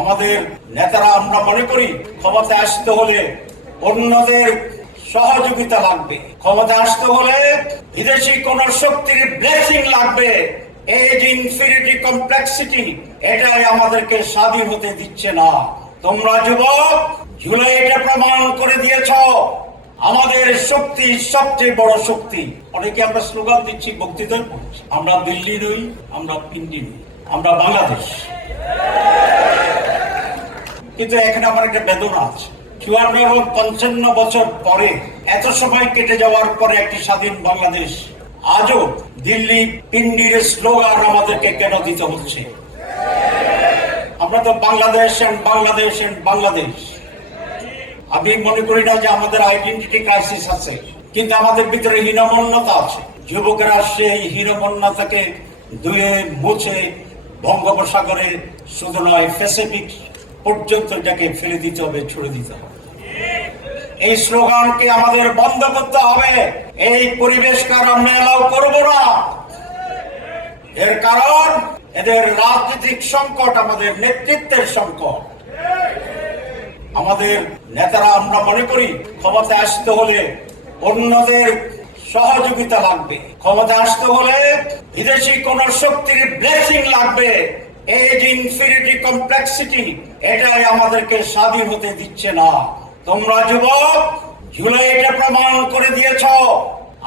আমাদের নেতারা আমরা মনে করি ক্ষমতায় আসতে হলে অন্যদের সহযোগিতা লাগবে, ক্ষমতায় আসতে হলে বিদেশি কোন শক্তির ব্লেসিং লাগবে। এজ ইনফিনিটি কমপ্লেক্সিটি এটাই আমাদেরকে স্বাধীন হতে দিচ্ছে না। তোমরা যুবক জুলাইটা প্রমাণ করে দিয়েছ আমাদের শক্তি সবচেয়ে বড় শক্তি। অনেকে আমরা স্লোগান দিচ্ছি, বক্তৃতা করছি, আমরা দিল্লি নই, আমরা পিন্ডি নই, আমরা বাংলাদেশ। কিন্তু এখানে আমার একটা বেদনা আছে। 54 এবং 55 বছর পরে, এত সময় কেটে যাওয়ার পরে একটি স্বাধীন বাংলাদেশ, আজও দিল্লি পিন্ডির স্লোগান আমাদেরকে কেন দিতে হচ্ছে? আমরা তো বাংলাদেশ এন্ড বাংলাদেশ এন্ড বাংলাদেশ। আমি মনে করি না যে আমাদের আইডেন্টিটি ক্রাইসিস আছে, কিন্তু আমাদের ভিতরে হীনমন্যতা আছে। যুবকেরা সেই হীনমন্যতাকে ধুয়ে মুছে বঙ্গোপসাগরে শুধু নয়, প্যাসিফিক পর্যন্ত এটাকে ফেলে দিতে হবে, ছুড়ে দিতে হবে। এই স্লোগানকে আমাদের বন্ধ করতে হবে। এই পরিবেশকে আমরা এলাও করব না। এর কারণ এদের রাজনৈতিক সংকট, আমাদের নেতৃত্বের সংকট। আমাদের নেতারা আমরা মনে করি ক্ষমতায় আসতে হলে অন্যদের সহযোগিতা লাগবে, ক্ষমতায় আসতে হলে বিদেশি কোন শক্তির ব্লেসিং লাগবে। এজ ইনফিনিটি কমপ্লেক্সিটি এটাই আমাদেরকে স্বাধীন হতে দিচ্ছে না। তোমরা যুবক জুলাইটা প্রমাণ করে দিয়েছ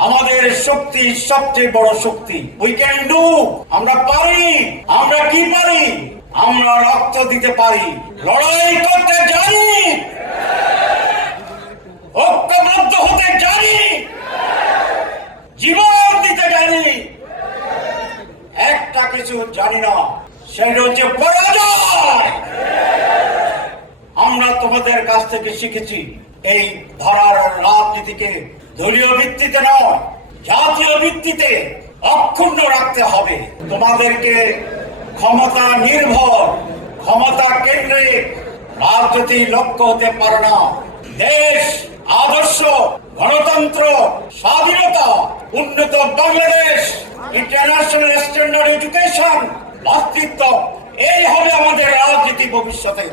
আমাদের শক্তি সবচেয়ে বড় শক্তি। উই ক্যান ডু, আমরা পারি। আমরা কি পারি? আমরা রক্ত দিতে পারি, লড়াই করতে জানি, ঐক্যবদ্ধ হতে জানি, জীবন দিতে জানি। একটা কিছু জানি না, সেটা হচ্ছে পরাজয়। আমরা তোমাদের কাছ থেকে শিখেছি এই ধরার রাজনীতিকে দলীয় ভিত্তিতে নয়, জাতীয় ভিত্তিতে অক্ষুণ্ণ রাখতে হবে। তোমাদেরকে ক্ষমতা নির্ভর, ক্ষমতা কেন্দ্রিক রাজনীতি লক্ষ্য হতে পারে না। দেশ, আদর্শ, গণতন্ত্র, স্বাধীনতা, উন্নত বাংলাদেশ, ইন্টারন্যাশনাল স্ট্যান্ডার্ড এডুকেশন, ভাতৃত্ব, এই হবে আমাদের রাজনীতি ভবিষ্যতে।